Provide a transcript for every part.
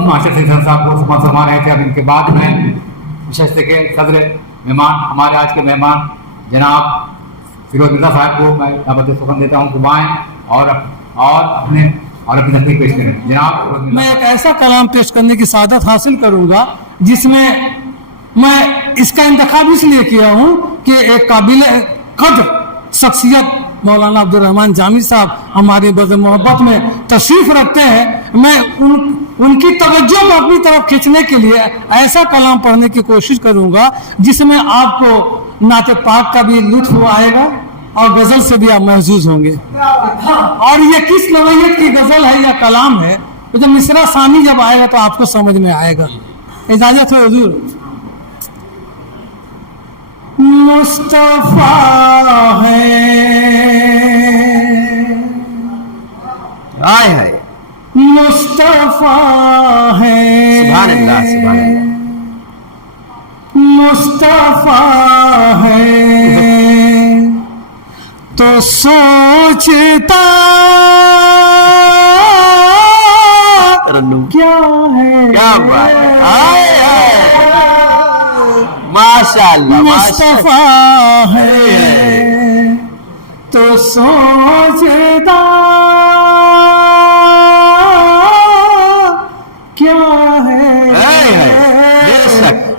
Master Singh साहब को सम्मान रहे थे। अब इनके बाद में विशेष के सदर मेहमान, हमारे आज के मेहमान जनाब फिरोज मिर्जा साहब को मैं दावत सुखन देता हूँ कि आएं और अपनी तकनीक पेश करें। जनाब मैं एक ऐसा कलाम पेश करने की सादत हासिल करूंगा जिसमें मैं इसका इंतखाब इसलिए किया हूँ कि एक काबिल कद्र शख्सियत मौलाना अब्दुल रहमान जामी साहब हमारे बज़ मोहब्बत में तशरीफ रखते हैं। मैं उनकी तवज्जो को अपनी तरफ खींचने के लिए ऐसा कलाम पढ़ने की कोशिश करूंगा जिसमें आपको नाते पाक का भी लुत्फ आएगा और गजल से भी आप महजूज होंगे। और ये किस नवैयत की गजल है या कलाम है, तो जब मिसरा सानी जब आएगा तो आपको समझ में आएगा। इजाजत है हुजूर। मुस्तफा है आए है मुस्तफा है सुभान अल्लाह सुभान अल्लाह मुस्तफा है तो सोचता क्या है, क्या बात आए माशाअल्लाह मुस्तफा है तो सोचता क्या है,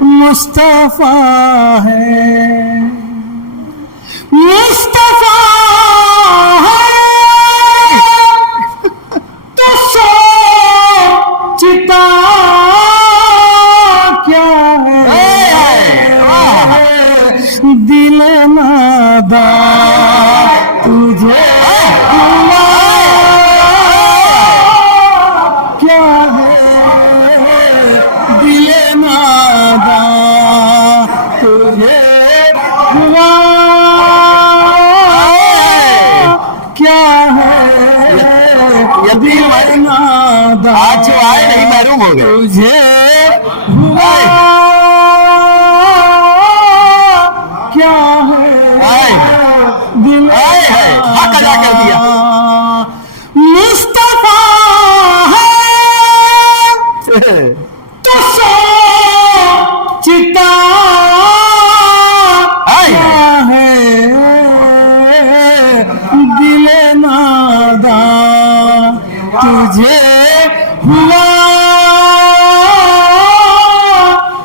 मुस्तफा है मुस्तफा है तो सोचता क्या है, दिल नादा तुझे क्या है, दिल नादा तुझे हुआ क्या है, दिल नादा आज जो आए नहीं महरूम हो गए तुझे हुआ क्या है, दिल हक अदा कर दिया। मुस्तफा है तो सोचता क्या है, दिल नादा तुझे हुआ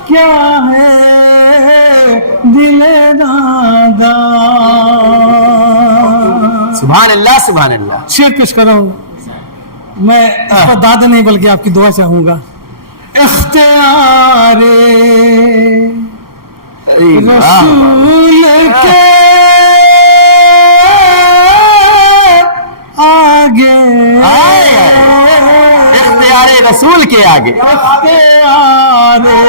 क्या है, दिल नादा। सुभान अल्लाह सुभान अल्लाह। शेर पेश कर रहा हूं मैं, इसका दाद नहीं बल्कि आपकी दुआ चाहूंगा। इख्तियारे रसूल के आगे, इख्तियारे रसूल के आगे, इख्तियारे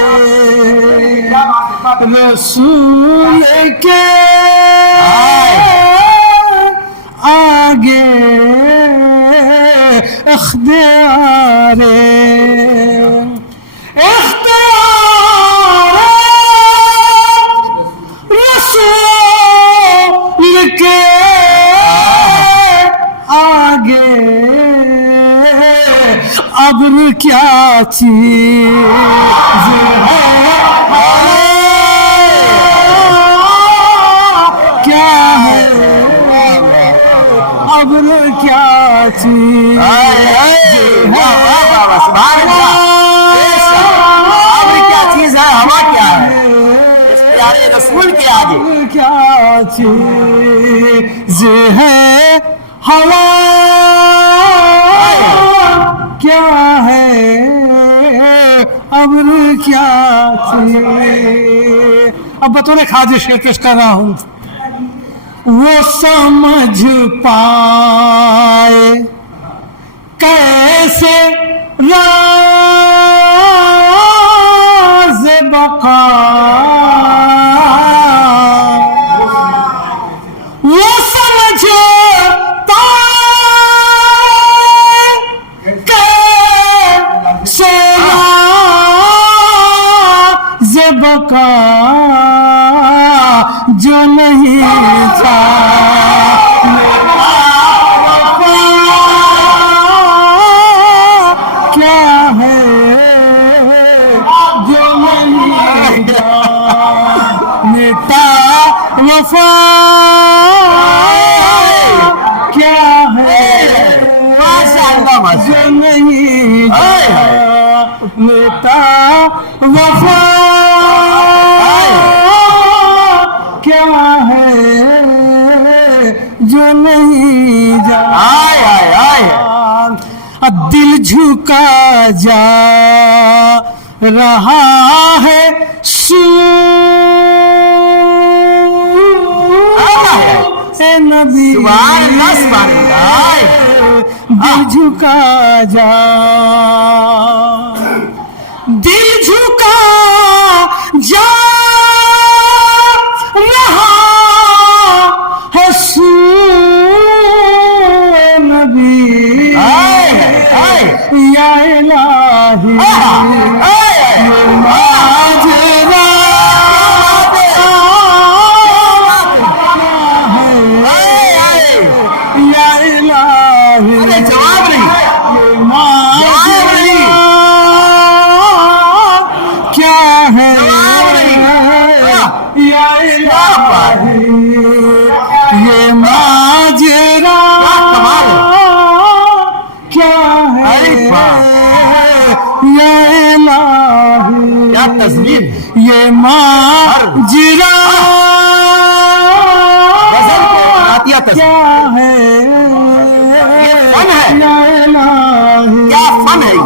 रसूल के आगे, इख्तियारे रसूल के आगे अब क्या चीज है, क्या है, अब क्या चीज रसूल के आगे क्या चीज है, हवा क्या है, अब क्या चीज। अब बतौर खाजी शेर पेश कर रहा हूं। वो समझ पाए कैसे राज़ बका, वो समझ पाए कैसे राज़ बका जो नहीं था नहीं जा आए आए आए दिल झुका जा रहा है ए नबी सुभान अल्लाह सुभान अल्लाह दिल झुका जा दिल झुका जा रहा है नबी या इलाही माजरा या इलाही जवाब नहीं क्या है या इलाही ये माजरा क्या है या इलाही क्या तस्वीर ये माजरा गजल के नातिया तस्वीर क्या है फन है। या इलाही क्या फन है ये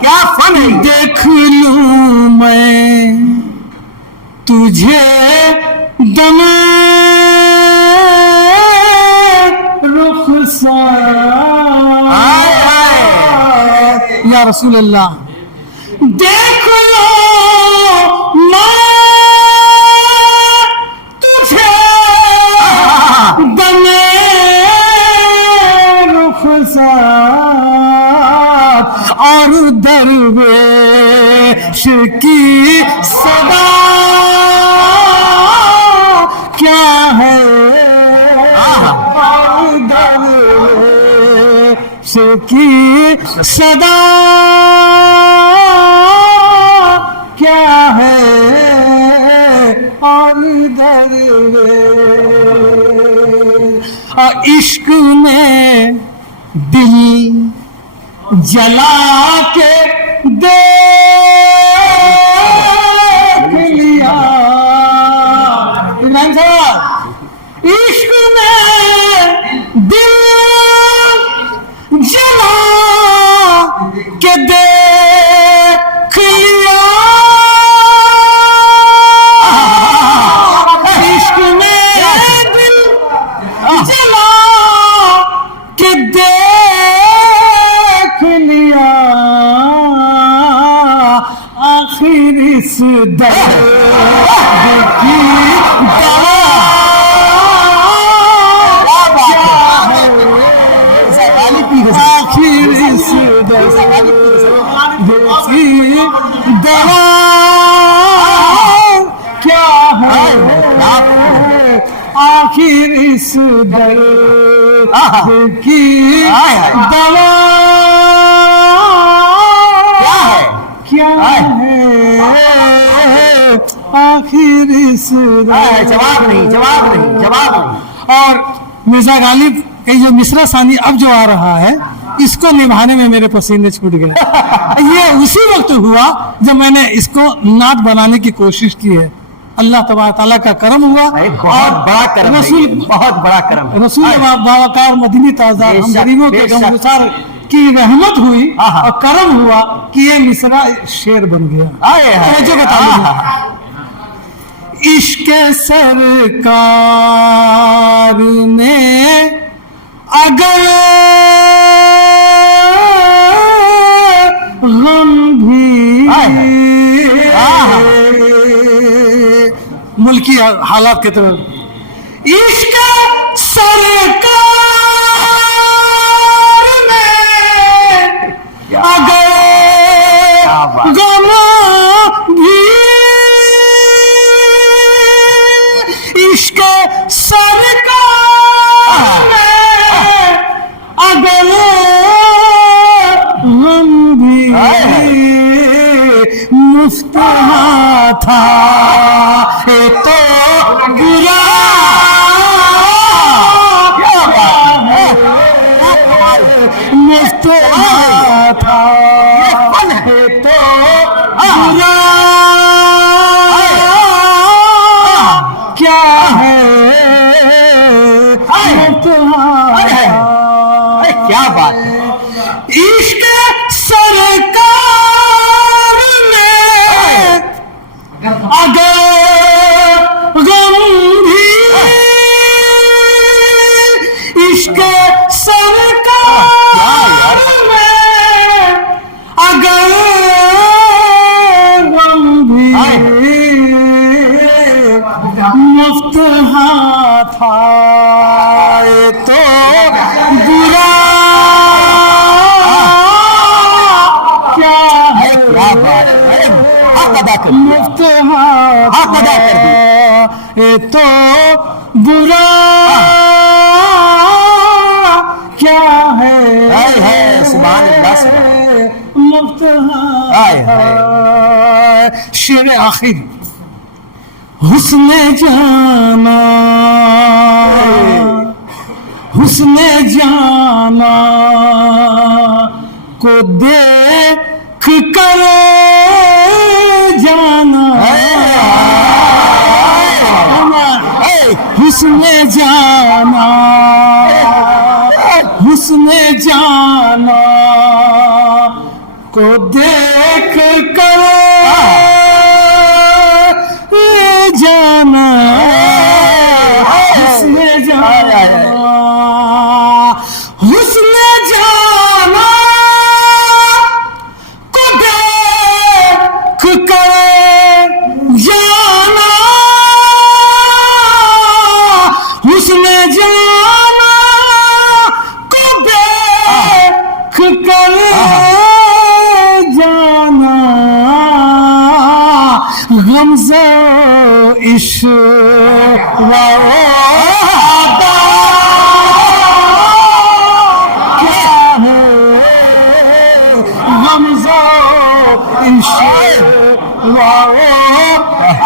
क्या फन है ये देख लूं मैं तुझे दमे आए आए या रसूल अल्लाह देख लो मैं तुझे दमे रुखसात और दरवेश की सदा क्या है और दरवेश की सदा क्या है और दरवेश इश्क में दिल जला के देख लिया इमरान साहब इश्क में दिल जला के देख लिया इश्क में दिल जला के देख लिया आखिर इस दर्द की दवा आखिर इस दर्द की दवा क्या है आखिर इस दर्द की दवा क्या है आखिर इस जवाब नहीं जवाब नहीं जवाब नहीं और मिर्जा गालिब ये जो मिश्रा सानी अब जो आ रहा है इसको निभाने में मेरे पसीने छूट गए ये उसी वक्त हुआ जब मैंने इसको नात बनाने की कोशिश की है अल्लाह तबारक ताला का करम हुआ बहुत बड़ा करम है रसूल ये, बहुत बड़ा करम है रसूल बावकार मदनी ताजा हम बेशक, गरीबों के बेशक। गमगुसार की रहमत हुई आहा। और करम हुआ कि ये मिसरा शेर बन गया आए हाय, जो बता आहा। इश्क सरकार में अगर गम भी मुल्की हालात के तरफ इश्क सरकार में अगर गम भी इश्क सरकार में अगर गम भी मुफ्त था तो बुरा तो बुरा क्या है, सुभान अल्लाह, सुभान। मुफ्त शेर आखिर। हुस्ने जाना, हुस्ने जाना को देख कर जाना, हुस्ने जाना, हुस्ने जाना को देख कर जाना, हुस्ने जाना, हुस्ने जाना को देख कर जाना, हुस्ने जाना को देख कर जाना, गमज़ो इश्क़ क्या है, गमज़ो इश्क़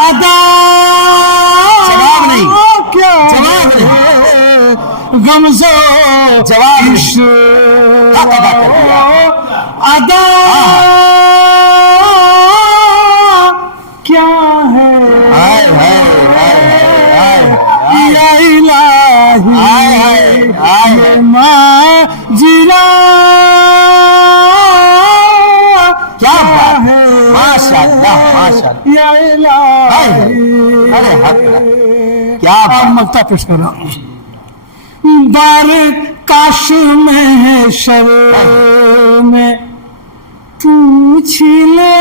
अदा जवाब नहीं, क्या जवाब नहीं, गमज़ो जवाब नहीं। इश्क़ अदा कर दिया। अदा क्या है, या इलाही ये माजिरा क्या बात है, माशाअल्लाह, माशाअल्लाह। या इलाही। अरे हक, क्या आप बात। मक्ता पेश करो। बार काश में शर में पूछ ले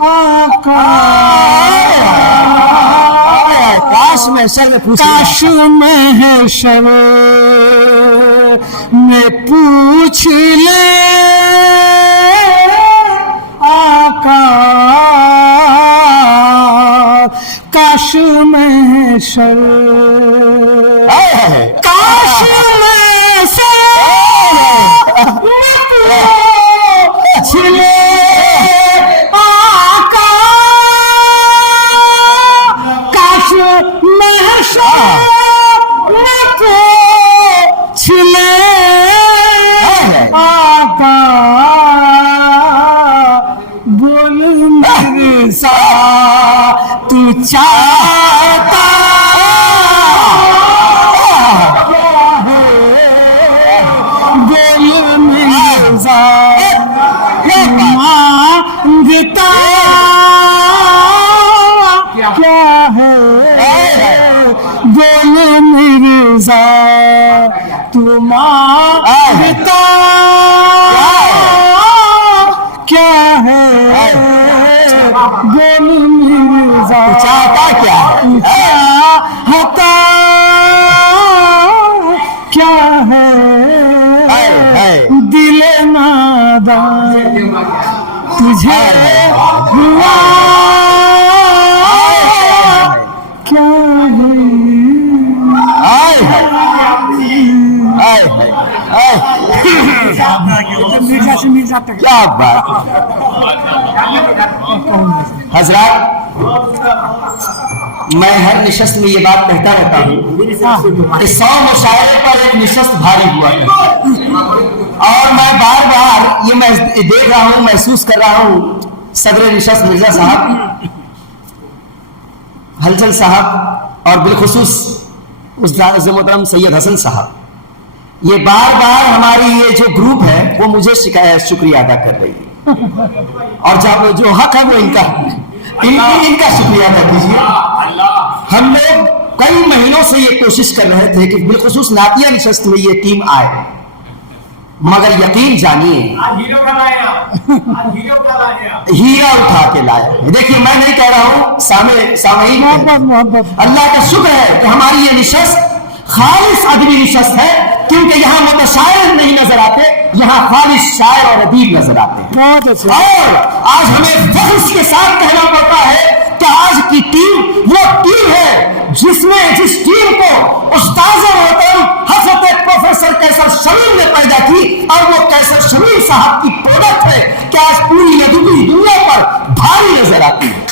आका, काश में सर में पूछ काश में शर में पूछ ले आका, काश में शर, काश में शर पूछ ले आका, काश में शर पूछ ले आका, बोल मेरे साथ तू चाहता क्या है, बोल मेरे साथ मांगता क्या है, बोल मेरे साथ तू मांगता क्या है, बोल मेरे साथ चाहता क्या है, चाहता क्या है, दिल नादान तुझे हुआ क्या है। क्या बात। हजरात, मैं हर निशस्त में ये बात कहता रहता हूँ कि 100 मुशायरे पर एक निशस्त भारी हुआ है, और मैं बार बार ये मैं देख रहा हूँ, महसूस कर रहा हूँ। सदर निशस्त मिर्जा साहब, हलचल साहब और बिलखुसूस उस मोहतरम सैयद हसन साहब, ये बार बार हमारी ये जो ग्रुप है वो मुझे शुक्रिया अदा कर रही है, और जब जो हक है वो इनका इनका शुक्रिया अदा कीजिए। हम लोग कई महीनों से ये कोशिश कर रहे थे कि बिलखुसूस नातिया निशस्त में ये टीम आए, मगर यकीन जानिए हीरा उठा के लाया। देखिए, मैं नहीं कह रहा हूं, सामयिक अल्लाह का शुक्र है कि हमारी ये निशस्त खालिस अदबी निशस्त है, क्योंकि यहाँ मुतशायर नहीं नजर आते, यहाँ खालिस शायर और अदीब नजर आते हैं। और आज हमें फख्र के साथ कहना पड़ता है क्या आज की टीम वो टीम है जिस टीम को उस्ताद मोहतरम हजरत प्रोफेसर कैसर शमीम ने पैदा की, और वो कैसर शमीम साहब की प्रोडक्ट है, क्या आज पूरी दुनिया पर भारी नजर आती है।